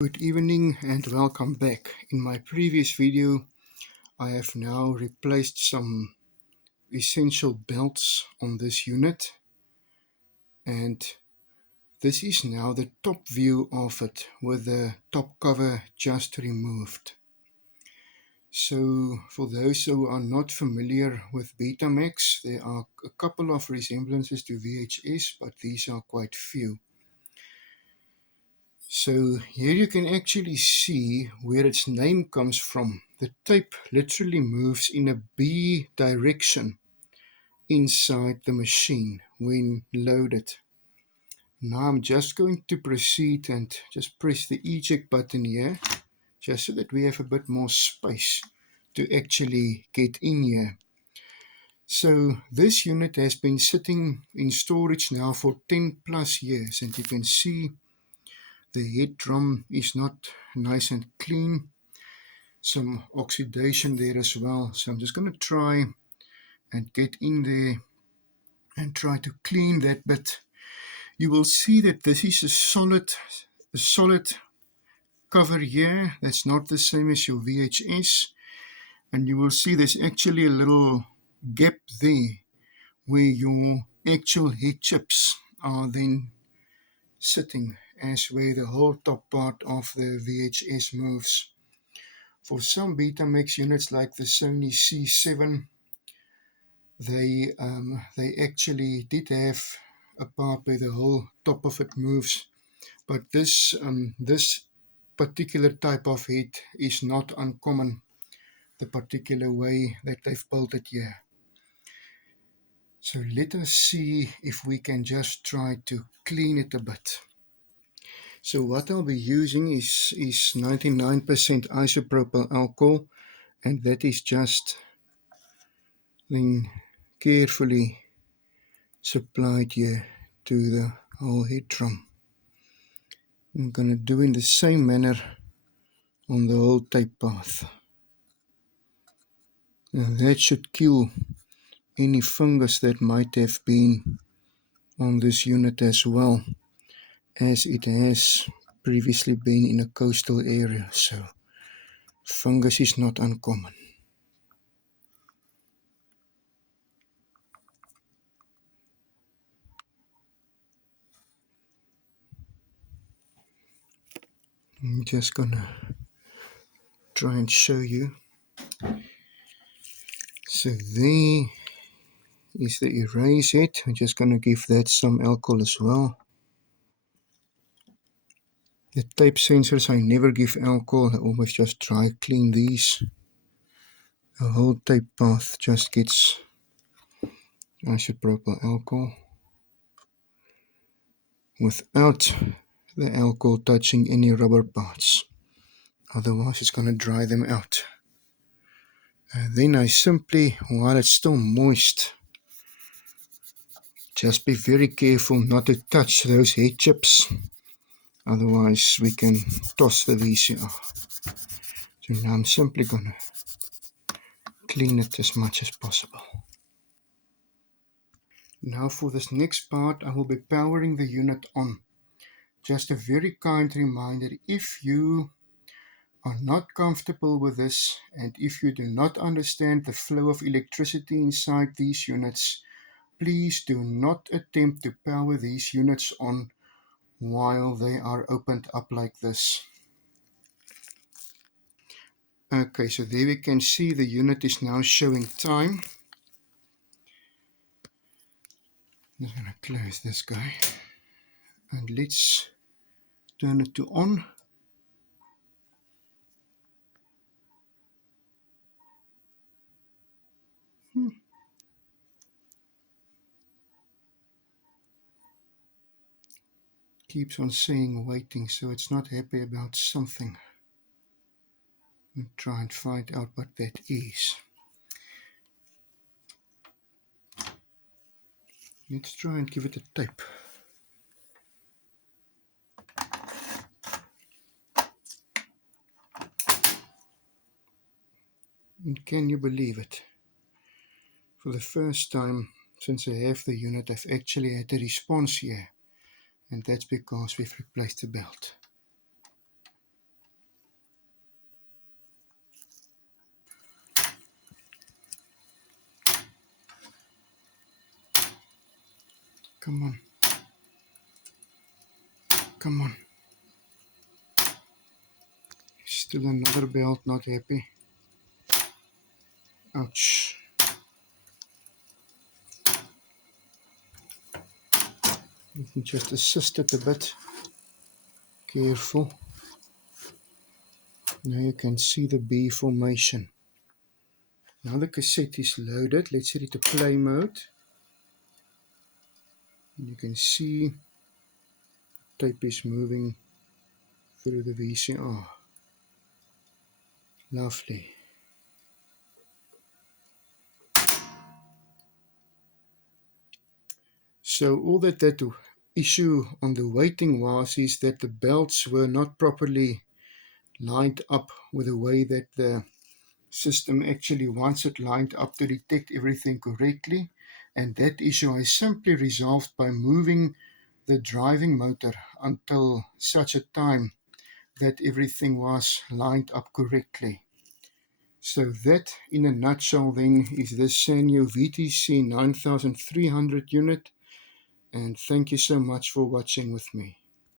Good evening and welcome back. In my previous video, I have now replaced some essential belts on this unit, and this is now the top view of it with the top cover just removed. So for those who are not familiar with Betamax, there are a couple of resemblances to VHS, but these are quite few. So here you can actually see where its name comes from. The tape literally moves in a B direction inside the machine when loaded. Now I'm just going to proceed and just press the eject button here, just so that we have a bit more space to actually get in here. So this unit has been sitting in storage now for 10 plus years, and you can see the head drum is not nice and clean. Some oxidation there as well. So I'm just going to try and get in there and try to clean that bit. You will see that this is a solid cover here. That's not the same as your VHS. And you will see there's actually a little gap there where your actual head chips are then sitting, as where the whole top part of the VHS moves. For some Betamax units like the Sony C7, they actually did have a part where the whole top of it moves, but this particular type of head is not uncommon, the particular way that they've built it here. So let us see if we can just try to clean it a bit. So what I'll be using is 99% isopropyl alcohol, and that is just then carefully supplied here to the whole head drum. I'm going to do in the same manner on the whole tape path. And that should kill any fungus that might have been on this unit, as well as it has previously been in a coastal area, so fungus is not uncommon. I'm just gonna try and show you. So there is the erase head. I'm just gonna give that some alcohol as well. The tape sensors, I never give alcohol. I always just dry clean these. The whole tape path just gets isopropyl alcohol without the alcohol touching any rubber parts. Otherwise it's going to dry them out. And then I simply, while it's still moist, just be very careful not to touch those head chips. Otherwise we can toss the VCR. So now I'm simply going to clean it as much as possible. Now for this next part, I will be powering the unit on. Just a very kind reminder, if you are not comfortable with this and if you do not understand the flow of electricity inside these units, please do not attempt to power these units on while they are opened up like this. Okay, so there we can see the unit is now showing time. I'm just going to close this guy and let's turn it to on. Keeps on saying waiting, so it's not happy about something. I'll try and find out what that is. Let's try and give it a tape. And can you believe it? For the first time since I have the unit, I've actually had a response here. And that's because we've replaced the belt. Come on. Come on. Still another belt not happy. Ouch. You can just assist it a bit. Careful. Now you can see the B formation. Now the cassette is loaded. Let's set it to play mode. And you can see tape is moving through the VCR. Lovely. So all that issue on the waiting was is that the belts were not properly lined up with the way that the system actually wants it lined up to detect everything correctly. And that issue I simply resolved by moving the driving motor until such a time that everything was lined up correctly. So that in a nutshell then is the Sanyo VTC 9300 unit, and thank you so much for watching with me.